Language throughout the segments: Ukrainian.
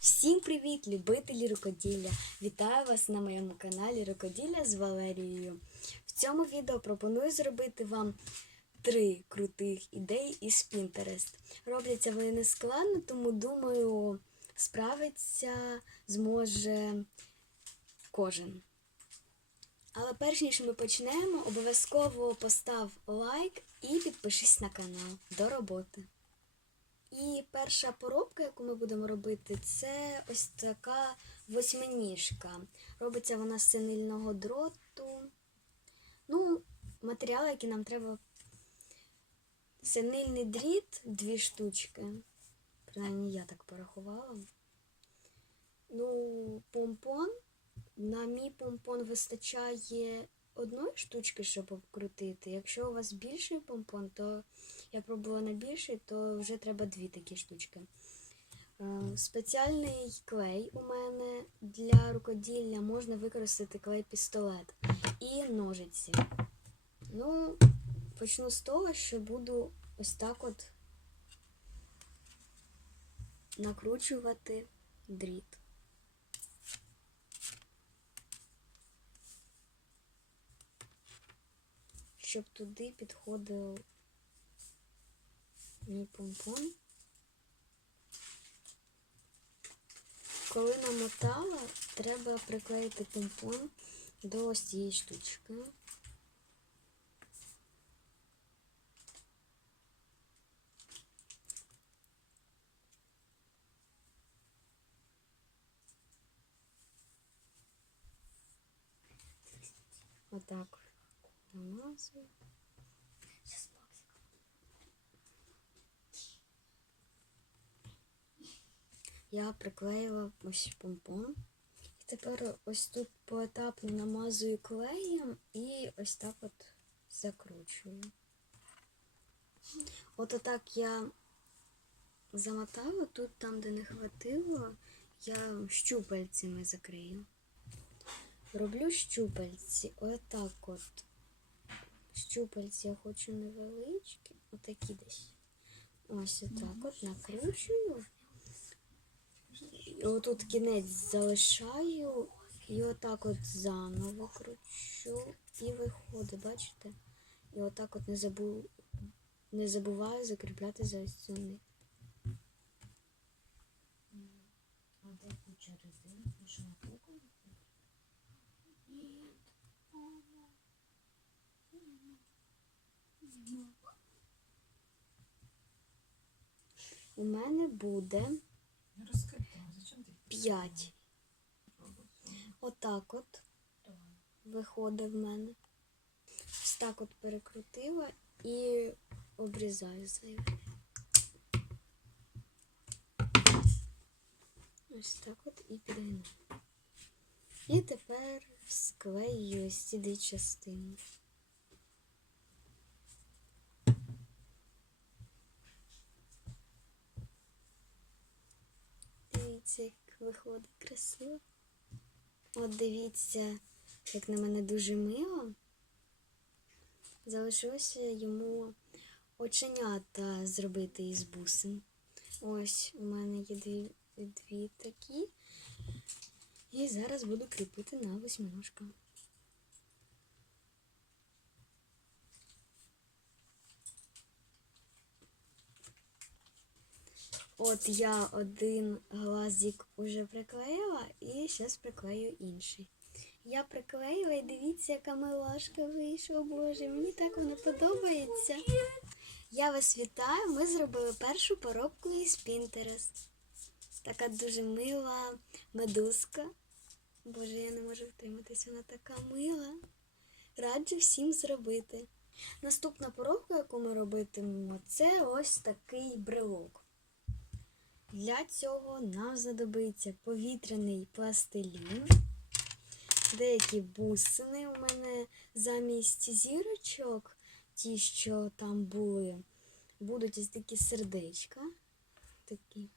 Всім привіт, любителі рукоділля! Вітаю вас на моєму каналі Рукоділля з Валерією. В цьому відео пропоную зробити вам три крутих ідеї із Pinterest. Робляться вони не складно, тому думаю, справиться зможе кожен. Але перш ніж ми почнемо, обов'язково постав лайк і підпишись на канал. До роботи! І перша поробка, яку ми будемо робити, це ось така восьминіжка. Робиться вона з синильного дроту. Ну, матеріали, які нам треба. Синильний дріт, дві штучки. Принаймні я так порахувала. Ну, помпон. На мій помпон вистачає одної штучки, щоб обкрутити. Якщо у вас більший помпон, то я пробувала на більший, то вже треба дві такі штучки. Е, Спеціальний клей у мене для рукоділля можна використати клей-пістолет і ножиці. Ну, почну з того, що буду ось так от накручувати дріт. Щоб туди підходив мій помпон. Коли намотала, треба приклеїти помпон до ось цієї штучки. Отак намазую. Я приклеїла ось помпон. І тепер ось тут поетапно намазую клеєм і ось так от закручую. От отак я замотала, тут там, де не хватило, я щупальцями закрию. Роблю щупальці, отак от. Щупальці я хочу невеличкі, отакі десь. Ось отак от накручую. І отут кінець залишаю і отак от заново кручу і виходить, бачите? І отак от не забу... не забуваю закріпляти за ось цю нить. А де куча резинки, що на кухні? У мене буде Не розкритай, зачем ти 5. Отак от виходить в мене. Ось так от перекрутила і обрізаю зайве. Ось так от і підгину. І тепер склею ось ці дві частини. Дивіться, як виходить красиво. От дивіться, як на мене дуже мило. Залишилося йому оченята зробити із бусин. Ось у мене є дві, дві такі. І зараз буду кріпити на восьминожка. От я один глазик уже приклеїла і зараз приклею інший. Я приклеїла і дивіться, яка милашка вийшла, боже, мені так вона подобається. Я вас вітаю, ми зробили першу поробку із Pinterest. Така дуже мила медузка. Боже, я не можу втриматися, вона така мила. Раджу всім зробити. Наступна поробка, яку ми робитимемо, це ось такий брелок. Для цього нам знадобиться повітряний пластилін, деякі бусини у мене замість зірочок, ті, що там були, будуть ось такі сердечка. Такі.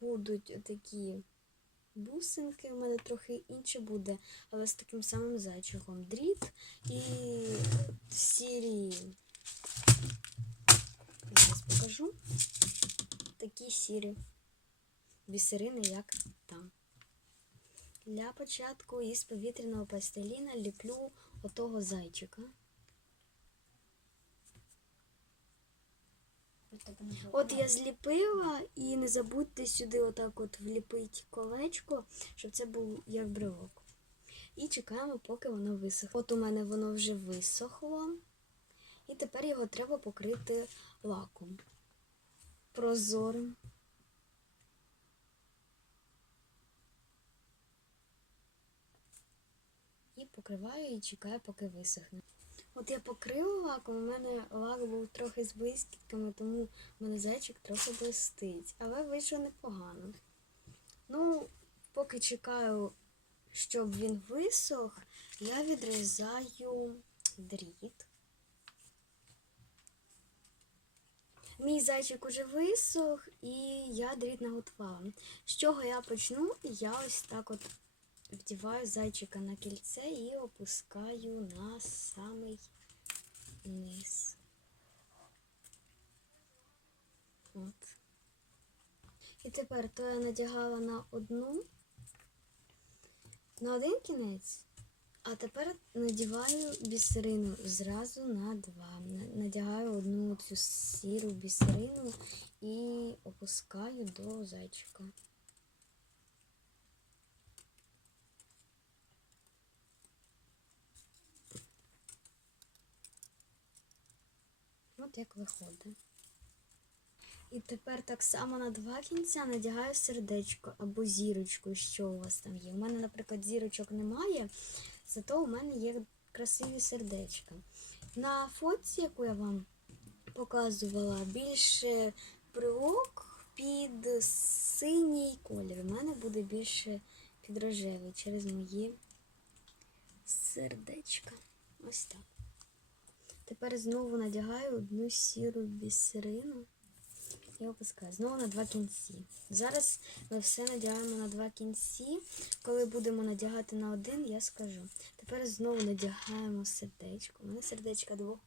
Будуть отакі бусинки, у мене трохи інше буде, але з таким самим зайчиком. Дріт і сірі. Зараз покажу такі сірі. бісерини, як там. Для початку із повітряного пластиліна ліплю отого зайчика. От я зліпила і не забудьте сюди отак от вліпити колечко, щоб це був як брелок. І чекаємо, поки воно висохне. От у мене воно вже висохло. І тепер його треба покрити лаком. Прозорим. І покриваю і чекаю, поки висохне. От я покрила лаком, у мене лак був трохи з блискітками, тому в мене зайчик трохи блистить. Але вийшло непогано. Ну, поки чекаю, щоб він висох, я відрізаю дріт. Мій зайчик уже висох і я дріт наготувала. З чого я почну? Я ось так от вдіваю зайчика на кільце і опускаю на самий низ. От. І тепер то я надягала на одну, на один кінець, а тепер надіваю бісерину зразу на два. Надягаю одну цю сіру бісерину і опускаю до зайчика. От як виходить. І тепер так само на два кінця надягаю сердечко або зірочку, що у вас там є. У мене, наприклад, зірочок немає, зато у мене є красиві сердечка. На фотці, яку я вам показувала, більше брелок під синій колір. У мене буде більше під рожевий через мої сердечка. Ось так. Тепер знову надягаю одну сіру бісерину і опускаю. Знову на два кінці. Зараз ми все надягаємо на два кінці. Коли будемо надягати на один, я скажу. Тепер знову надягаємо сердечко. У мене сердечко двох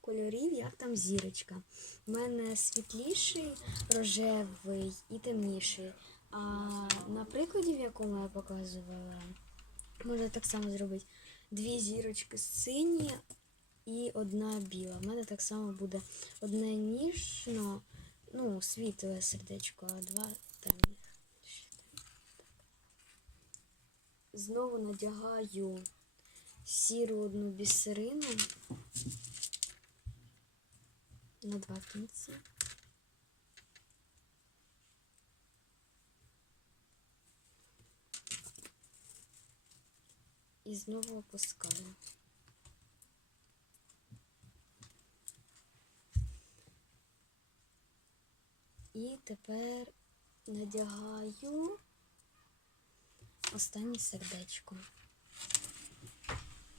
кольорів, як там зірочка. У мене світліший, рожевий і темніший. А на прикладі, в якому я показувала, можна так само зробити. Дві зірочки сині і одна біла. У мене так само буде одне ніжно, ну, світле сердечко, а два темних. Знову надягаю сіру одну бісерину на два кінці. І знову опускаю. І тепер надягаю останнє сердечко.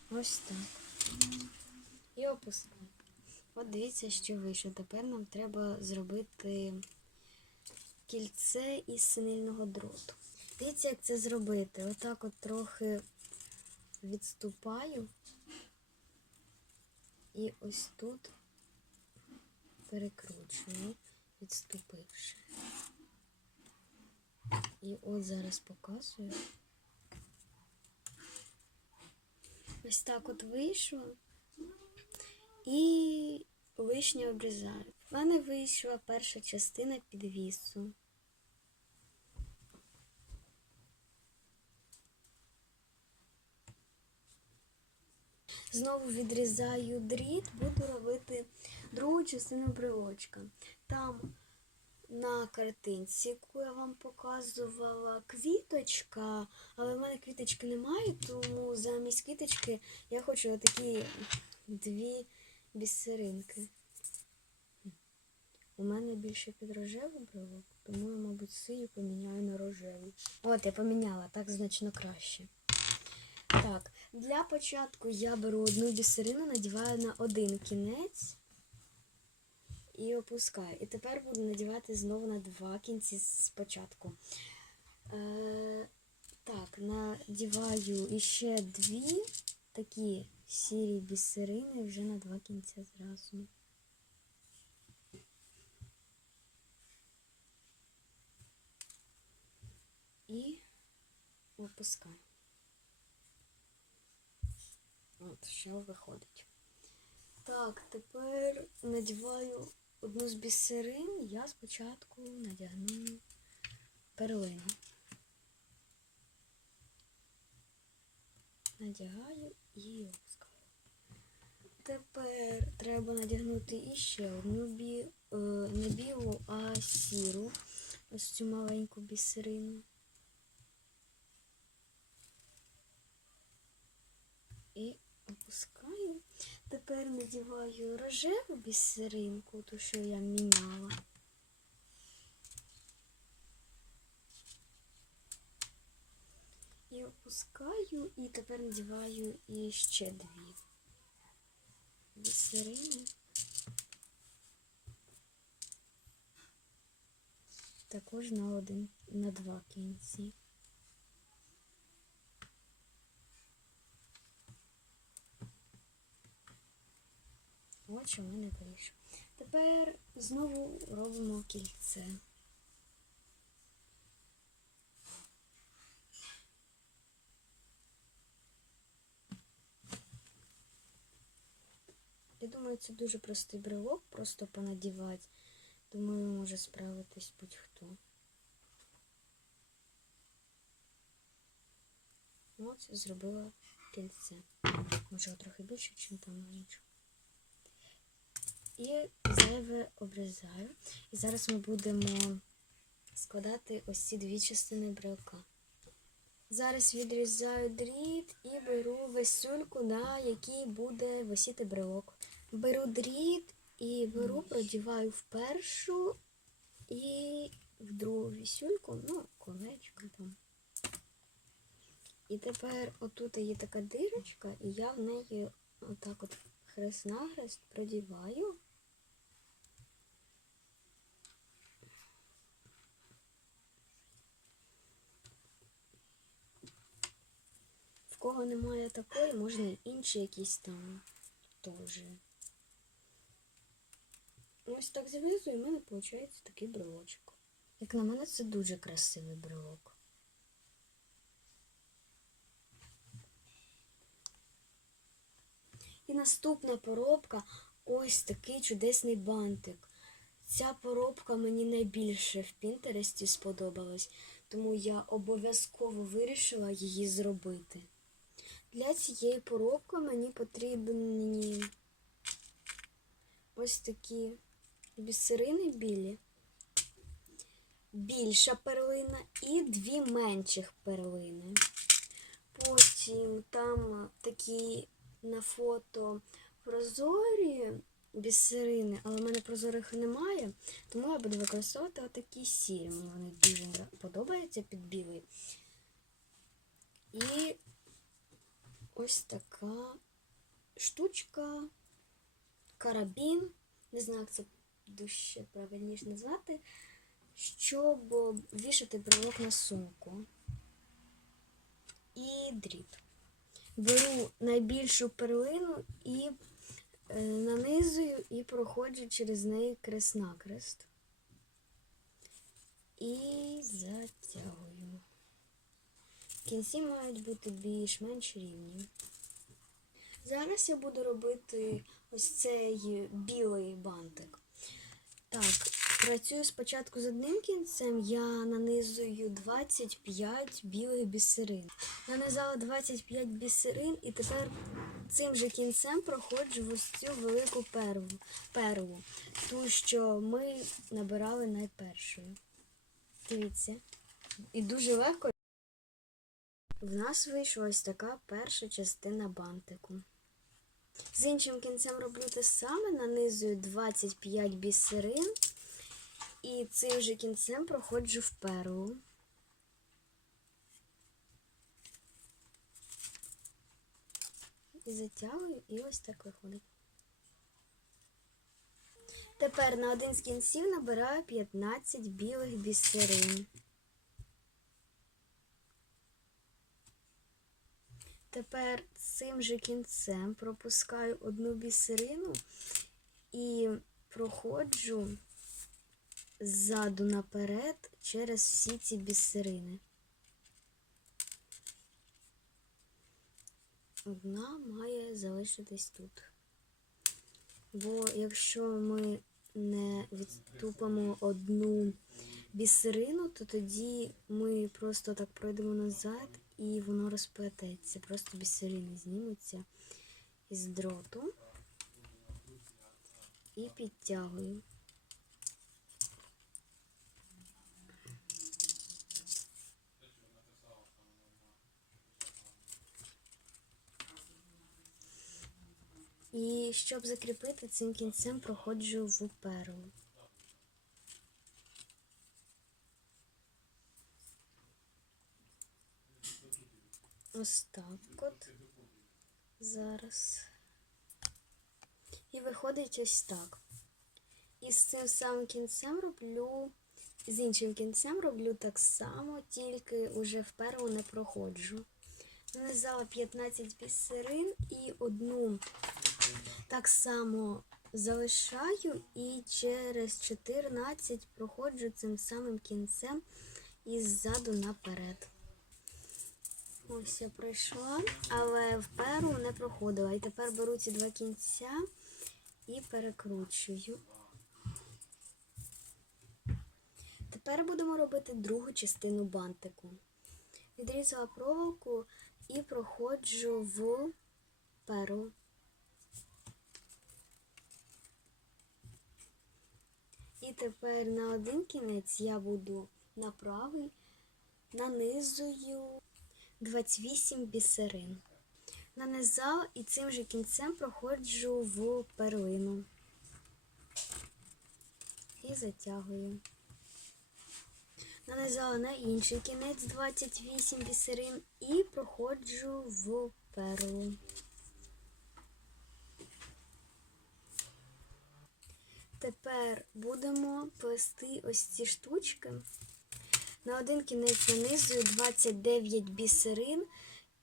Ось так. І опускаю. От дивіться, що вийшло. Тепер нам треба зробити кільце із синильного дроту. Дивіться, як це зробити. Отак от трохи відступаю. І ось тут перекручую, відступивши. І от зараз показую. Ось так от вийшло. І лишнє обрізаю. В мене вийшла перша частина підвісу. Знову відрізаю дріт, буду робити другу частину брелочка. Там на картинці, яку я вам показувала, квіточка, але в мене квіточки немає, тому замість квіточки я хочу отакі дві бісеринки. У мене більше під рожевий брелок, тому я, мабуть, синю поміняю на рожевий. От, я поміняла, так значно краще. Так, для початку я беру одну бісерину, надіваю на один кінець і опускаю. І тепер буду надівати знову на два кінці спочатку. Е, так, надіваю іще дві такі сірі бісерини вже на два кінця зразу. і опускаю. От, що виходить. Так, тепер надіваю одну з бісерин. Я спочатку надягну перлину. Надягаю і опускаю. Тепер треба надягнути іще одну бі... е, не білу, а сіру. Ось цю маленьку бісерину. І опускаю. Тепер надіваю рожеву бісеринку, ту, що я міняла. І опускаю, і тепер надіваю іще дві бісерини. Також на один, на два кінці. От що в мене вийшло. Тепер знову робимо кільце. Я думаю, це дуже простий брелок, просто понадівати. Думаю, може справитись будь-хто. От, зробила кільце. Може, трохи більше, ніж там нічого. І зайве обрізаю. І зараз ми будемо складати ось ці дві частини брелка. Зараз відрізаю дріт і беру весюльку, на якій буде висіти брелок. Беру дріт і беру, продіваю в першу і в другу вісюльку, ну, колечко там. І тепер отут є така дирочка, і я в неї отак от хрест-нахрест продіваю. Кого немає такої, можна і інші якісь там теж. Ось так зв'язую, і в мене виходить такий брелочок. Як на мене, це дуже красивий брелок. І наступна поробка ось такий чудесний бантик. Ця поробка мені найбільше в Пінтересті сподобалась, тому я обов'язково вирішила її зробити. Для цієї поробки мені потрібні ось такі бісерини білі, більша перлина і дві менших перлини. Потім там такі на фото прозорі бісерини, але в мене прозорих немає, тому я буду використовувати отакі сірі. Мені вони дуже подобаються під білий. І ось така штучка, карабін, не знаю, як це дужче правильніше назвати, щоб вішати брелок на сумку. І дріт. Беру найбільшу перлину і е, нанизую і проходжу через неї крест-накрест. І затягую. Кінці мають бути більш-менш рівні. Зараз я буду робити ось цей білий бантик. Так, працюю спочатку з одним кінцем, я нанизую 25 білих бісерин. Нанизала 25 бісерин і тепер цим же кінцем проходжу ось цю велику перву, перву, ту, що ми набирали найпершою. Дивіться. І дуже легко. В нас вийшла ось така перша частина бантику. З іншим кінцем роблю те саме, нанизую 25 бісерин і цим же кінцем проходжу в перлу. І затягую, і ось так виходить. Тепер на один з кінців набираю 15 білих бісерин. Тепер цим же кінцем пропускаю одну бісерину і проходжу ззаду наперед через всі ці бісерини. Одна має залишитись тут. Бо якщо ми не відступимо одну бісерину, то тоді ми просто так пройдемо назад і воно розплететься. Просто бісерини знімуться із дроту і підтягую. І щоб закріпити цим кінцем проходжу в перлу. Ось так от. Зараз. І виходить ось так. І з цим самим кінцем роблю, з іншим кінцем роблю так само, тільки уже в не проходжу. Нанизала 15 бісерин і одну так само залишаю і через 14 проходжу цим самим кінцем і ззаду наперед. Ось я пройшла, але в перу не проходила. І тепер беру ці два кінця і перекручую. Тепер будемо робити другу частину бантику. Відрізала проволоку і проходжу в перу. І тепер на один кінець я буду на правий, нанизую 28 бісерин. Нанизала і цим же кінцем проходжу в перлину. І затягую. Нанизала на інший кінець 28 бісерин і проходжу в перлу. Тепер будемо плести ось ці штучки. На один кінець нанизую 29 бісерин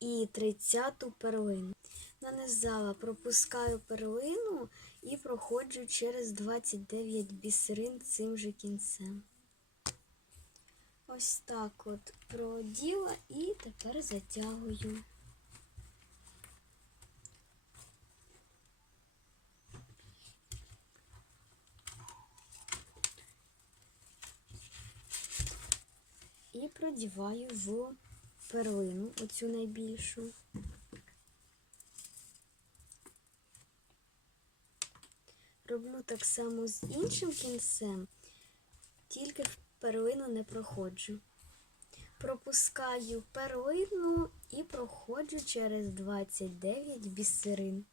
і 30 перлину. Нанизала, пропускаю перлину і проходжу через 29 бісерин цим же кінцем. Ось так от проділа і тепер затягую. І продіваю в перлину, оцю найбільшу. Роблю так само з іншим кінцем, тільки в перлину не проходжу. Пропускаю перлину і проходжу через 29 бісерин.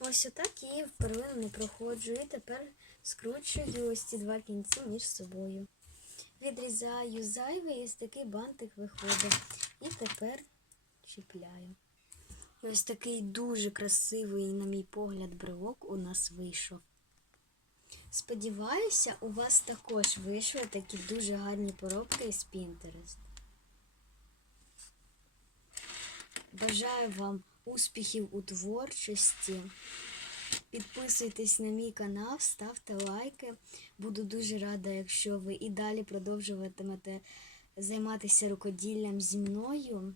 Ось отак і в перлину не проходжу. І тепер скручую ось ці два кінці між собою. Відрізаю зайвий ось такий бантик виходить. І тепер чіпляю. І ось такий дуже красивий, на мій погляд, брелок у нас вийшов. Сподіваюся, у вас також вийшли такі дуже гарні поробки із Pinterest. Бажаю вам успіхів у творчості. Підписуйтесь на мій канал, ставте лайки. Буду дуже рада, якщо ви і далі продовжуватимете займатися рукоділлям зі мною.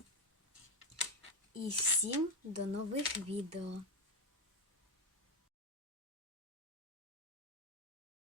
І всім до нових відео!